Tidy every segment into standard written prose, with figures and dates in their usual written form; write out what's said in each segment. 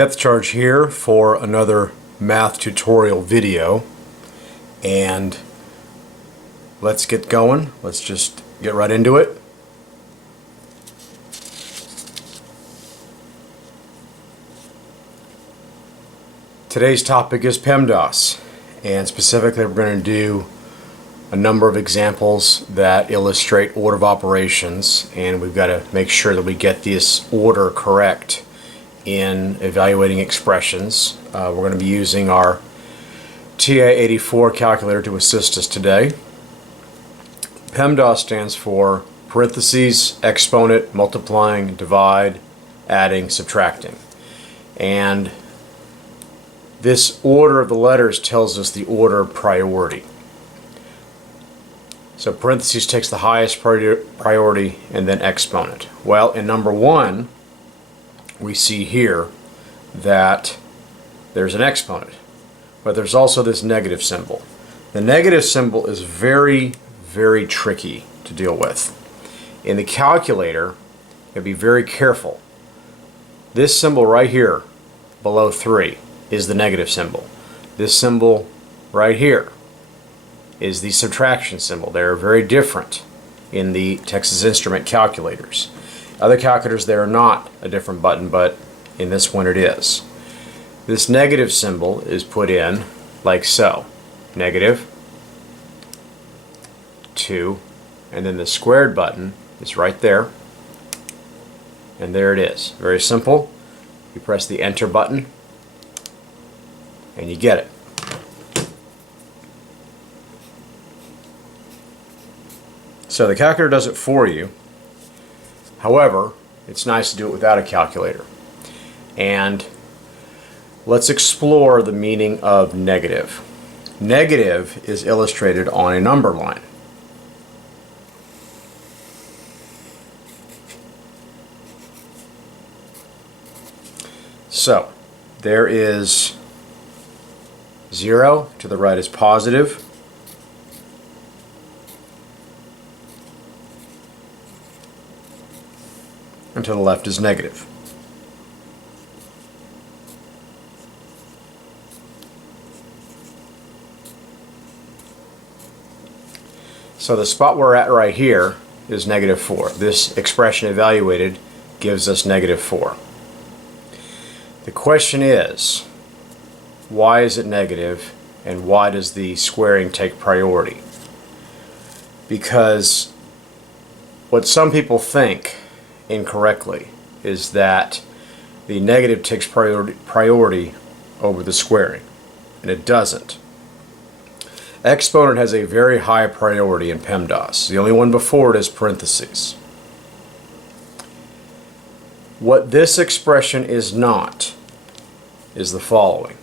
Depth charge here for another math tutorial video, and let's get going. Let's just get right into it. Today's topic is PEMDAS, and specifically we're going to do a number of examples that illustrate order of operations, and we've got to make sure that we get this order correct in evaluating expressions. We're going to be using our TA84 calculator to assist us today. PEMDAS stands for parentheses, exponent, multiplying, divide, adding, subtracting. And this order of the letters tells us the order of priority. So parentheses takes the highest priority and then exponent. Well, in number one, we see here that there's an exponent, but there's also this negative symbol. The negative symbol is very, very tricky to deal with. In the calculator, you have to be very careful. This symbol right here, below 3, is the negative symbol. This symbol right here is the subtraction symbol. They're very different in the Texas Instrument calculators. Other calculators, they are not a different button, but in this one it is. This negative symbol is put in like so. Negative, 2, and then the squared button is right there. And there it is. Very simple. You press the enter button and you get it. So the calculator does it for you. However, it's nice to do it without a calculator. And let's explore the meaning of negative. Negative is illustrated on a number line. So there is 0, to the right is positive, and to the left is negative. So the spot we're at right here is negative 4. This expression evaluated gives us negative 4. The question is, why is it negative, and why does the squaring take priority? Because what some people think incorrectly is that the negative takes priority over the squaring, and it doesn't. Exponent has a very high priority in PEMDAS. The only one before it is parentheses. What this expression is not is the following.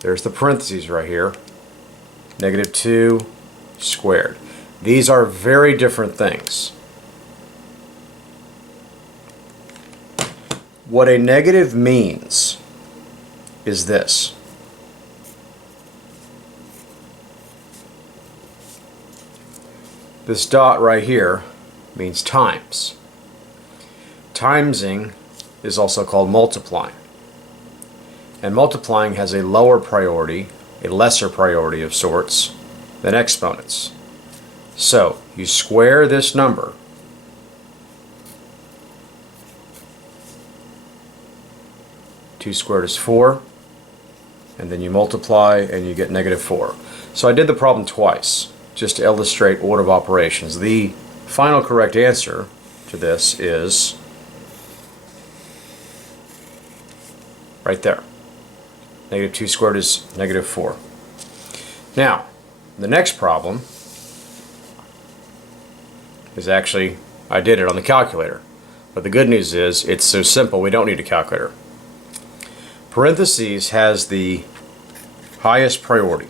There's the parentheses right here, negative 2 squared. These are very different things. What a negative means is this. This dot right here means times. Timesing is also called multiplying. And multiplying has a lower priority, a lesser priority of sorts, than exponents. So you square this number, two squared is 4, and then you multiply and you get negative 4. So I did the problem twice just to illustrate order of operations. The final correct answer to this is right there. Negative 2 squared is negative 4. Now, the next problem is actually, I did it on the calculator. But the good news is, it's so simple we don't need a calculator. Parentheses has the highest priority.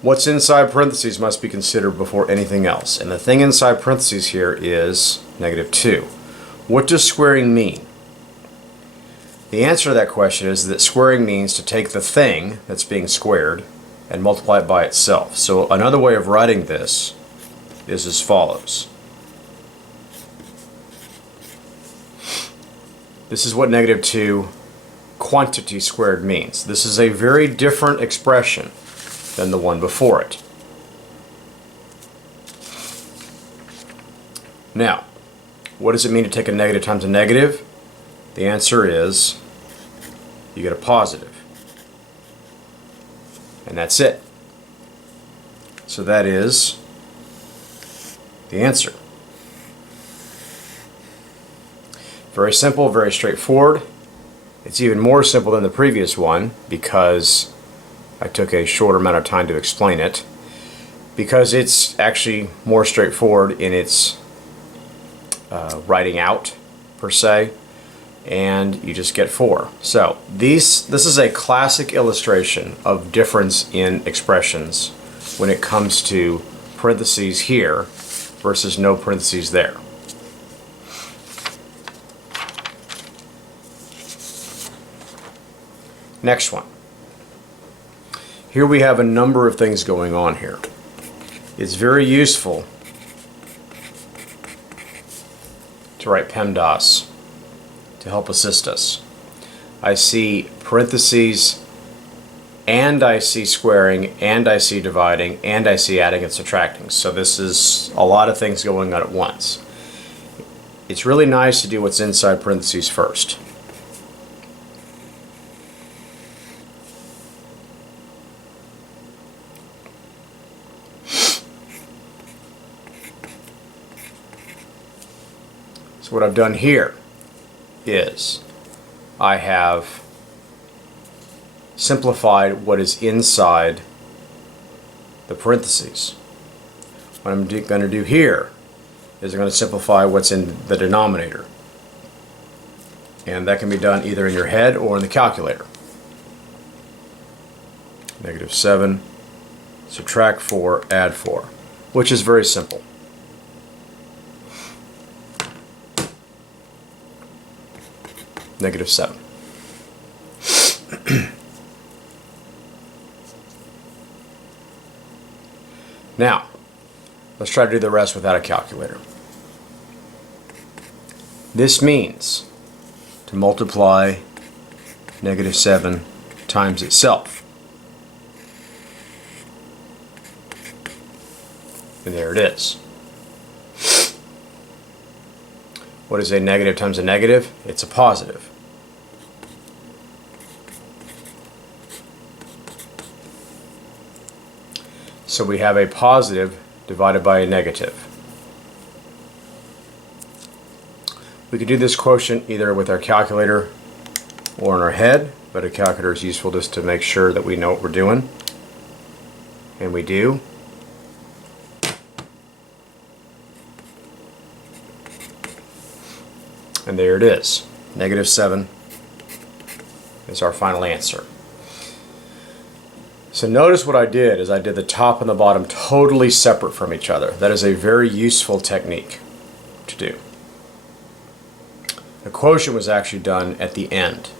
What's inside parentheses must be considered before anything else. And the thing inside parentheses here is negative 2. What does squaring mean? The answer to that question is that squaring means to take the thing that's being squared and multiply it by itself. So another way of writing this is as follows. This is what negative 2 quantity squared means. This is a very different expression than the one before it. Now, what does it mean to take a negative times a negative? The answer is you get a positive. And that's it. So that is the answer. Very simple, very straightforward. It's even more simple than the previous one because I took a shorter amount of time to explain it, because it's actually more straightforward in its writing out per se, and you just get 4. So this is a classic illustration of difference in expressions when it comes to parentheses here versus no parentheses there. Next one. Here we have a number of things going on here. It's very useful to write PEMDAS to help assist us. I see parentheses, and I see squaring, and I see dividing, and I see adding and subtracting. So this is a lot of things going on at once. It's really nice to do what's inside parentheses first. So what I've done here is I have simplified what is inside the parentheses. What I'm going to do here is I'm going to simplify what's in the denominator. And that can be done either in your head or in the calculator. -7, subtract 4, add 4, which is very simple. -7. Now, let's try to do the rest without a calculator. This means to multiply -7 times itself. And there it is. What is a negative times a negative? It's a positive. So we have a positive divided by a negative. We could do this quotient either with our calculator or in our head, but a calculator is useful just to make sure that we know what we're doing. And we do. And there it is. -7 is our final answer. So notice what I did is I did the top and the bottom totally separate from each other. That is a very useful technique to do. The quotient was actually done at the end,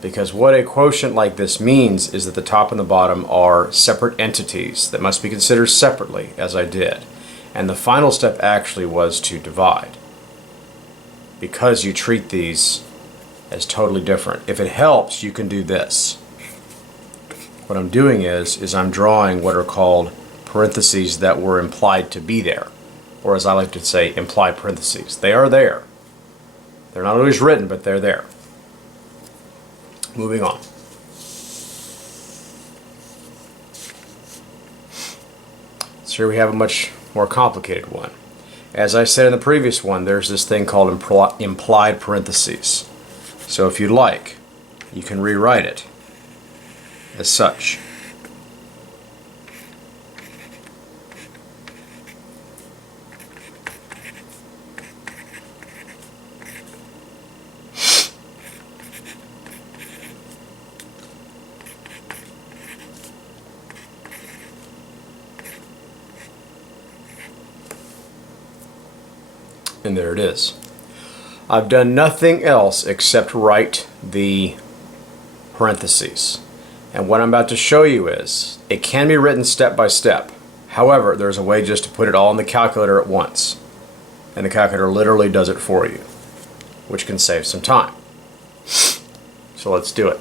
because what a quotient like this means is that the top and the bottom are separate entities that must be considered separately, as I did. And the final step actually was to divide, because you treat these as totally different. If it helps, you can do this. What I'm doing is I'm drawing what are called parentheses that were implied to be there, or as I like to say, implied parentheses. They are there. They're not always written, but they're there. Moving on. So here we have a much more complicated one. As I said in the previous one, there's this thing called implied parentheses. So if you like, you can rewrite it as such. And there it is. I've done nothing else except write the parentheses. And what I'm about to show you is, it can be written step by step. However, there's a way just to put it all in the calculator at once. And the calculator literally does it for you, which can save some time. So let's do it.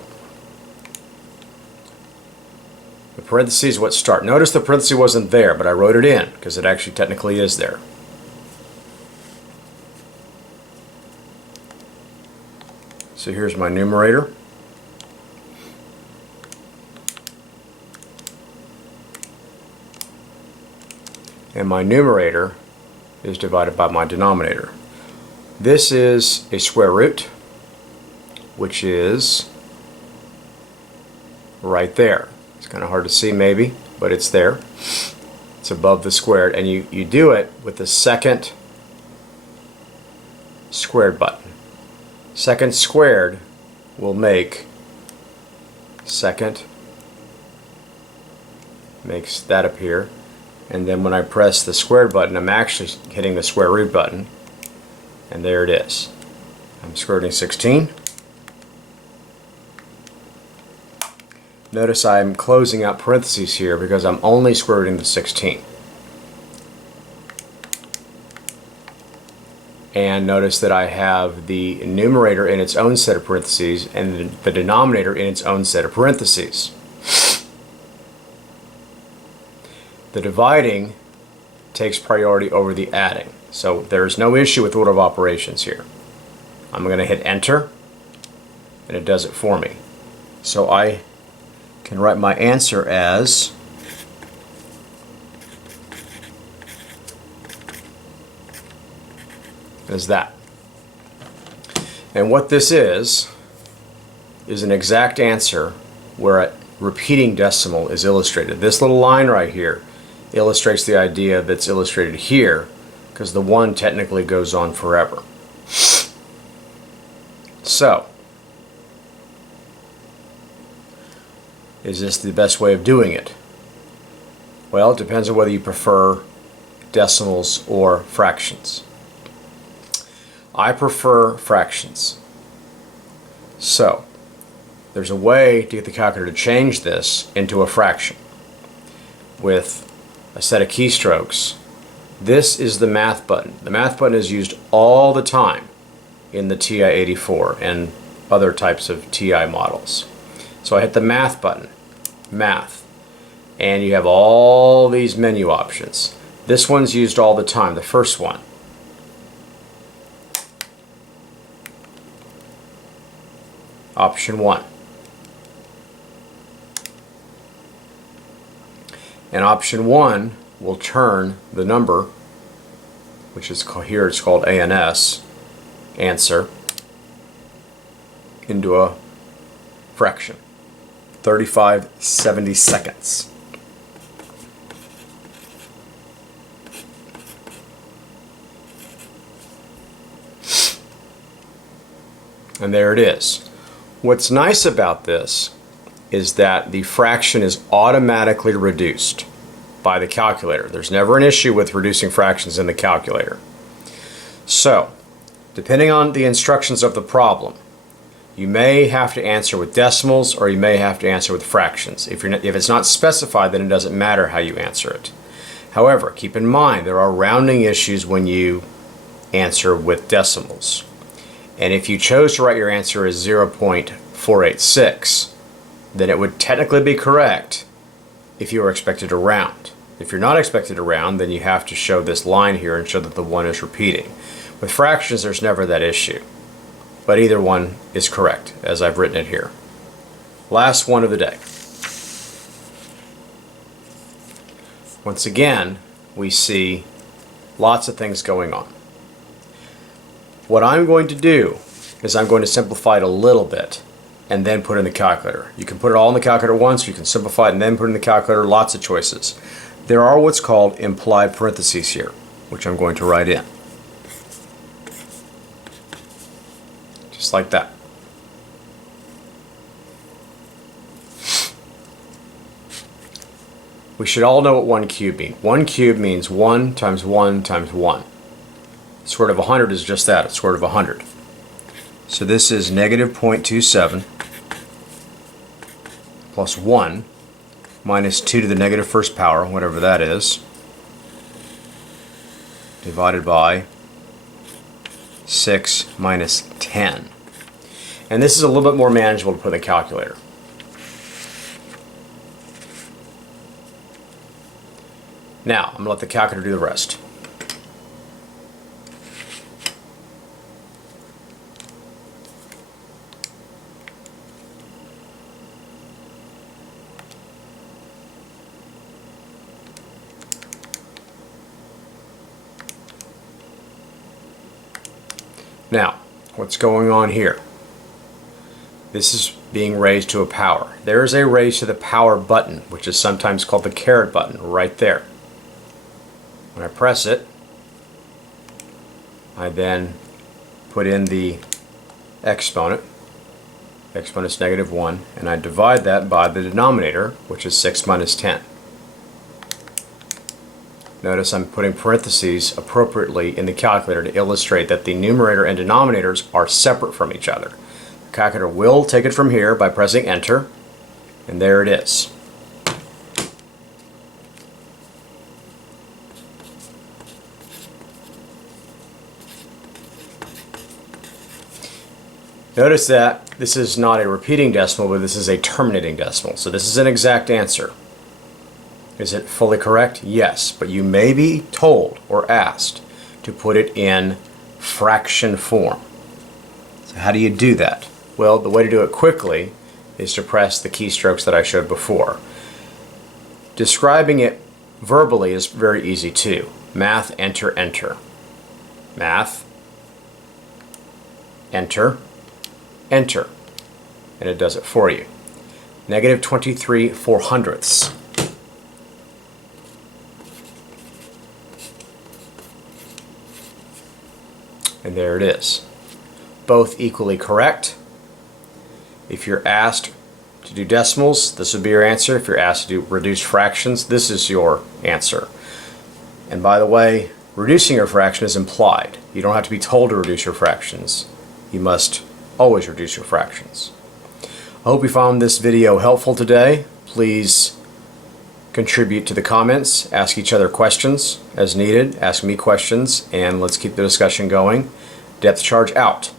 The parentheses what start. Notice the parenthesis wasn't there, but I wrote it in because it actually technically is there. So here's my numerator. And my numerator is divided by my denominator. This is a square root, which is right there. It's kind of hard to see maybe, but it's there. It's above the squared, and you do it with the second squared button. Second squared will make second, makes that appear, and then when I press the squared button, I'm actually hitting the square root button, and there it is. I'm square rooting 16. Notice I'm closing out parentheses here because I'm only square rooting the 16. And notice that I have the numerator in its own set of parentheses and the denominator in its own set of parentheses. The dividing takes priority over the adding. So there's no issue with order of operations here. I'm going to hit enter and it does it for me. So I can write my answer as that. And what this is an exact answer where a repeating decimal is illustrated. This little line right here illustrates the idea that's illustrated here because the 1 technically goes on forever. So, is this the best way of doing it? Well, it depends on whether you prefer decimals or fractions. I prefer fractions. So, there's a way to get the calculator to change this into a fraction with a set of keystrokes. This is the math button. The math button is used all the time in the TI-84 and other types of TI models. So I hit the math button, math, and you have all these menu options. This one's used all the time, the first one. Option 1. And option 1 will turn the number, which is here it's called ANS, answer, into a fraction. 35/72. And there it is. What's nice about this is that the fraction is automatically reduced by the calculator. There's never an issue with reducing fractions in the calculator. So, depending on the instructions of the problem, you may have to answer with decimals or you may have to answer with fractions. If it's not specified, then it doesn't matter how you answer it. However, keep in mind there are rounding issues when you answer with decimals. And if you chose to write your answer as 0.486, then it would technically be correct if you were expected to round. If you're not expected to round, then you have to show this line here and show that the 1 is repeating. With fractions, there's never that issue. But either one is correct, as I've written it here. Last one of the day. Once again, we see lots of things going on. What I'm going to do is I'm going to simplify it a little bit and then put it in the calculator. You can put it all in the calculator once, you can simplify it and then put it in the calculator, lots of choices. There are what's called implied parentheses here, which I'm going to write in. Just like that. We should all know what 1 cubed means. 1 cubed means 1 times 1 times 1. Square root of 100 is just that, it's square root of 100. So this is negative 0.27 plus 1 minus 2 to the negative first power, whatever that is, divided by 6 minus 10. And this is a little bit more manageable to put in the calculator. Now, I'm going to let the calculator do the rest. Now, what's going on here? This is being raised to a power. There is a raise to the power button, which is sometimes called the caret button, right there. When I press it, I then put in the exponent. Exponent's -1, and I divide that by the denominator, which is 6 minus 10. Notice I'm putting parentheses appropriately in the calculator to illustrate that the numerator and denominators are separate from each other. The calculator will take it from here by pressing enter, and there it is. Notice that this is not a repeating decimal, but this is a terminating decimal. So this is an exact answer. Is it fully correct? Yes, but you may be told or asked to put it in fraction form. So how do you do that? Well, the way to do it quickly is to press the keystrokes that I showed before. Describing it verbally is very easy too. Math, enter, enter. Math, enter, enter. And it does it for you. -23/400ths. And there it is. Both equally correct. If you're asked to do decimals, this would be your answer. If you're asked to do reduced fractions, this is your answer. And by the way, reducing your fraction is implied. You don't have to be told to reduce your fractions. You must always reduce your fractions. I hope you found this video helpful today. Please contribute to the comments, ask each other questions as needed, ask me questions, and let's keep the discussion going. Depth charge out.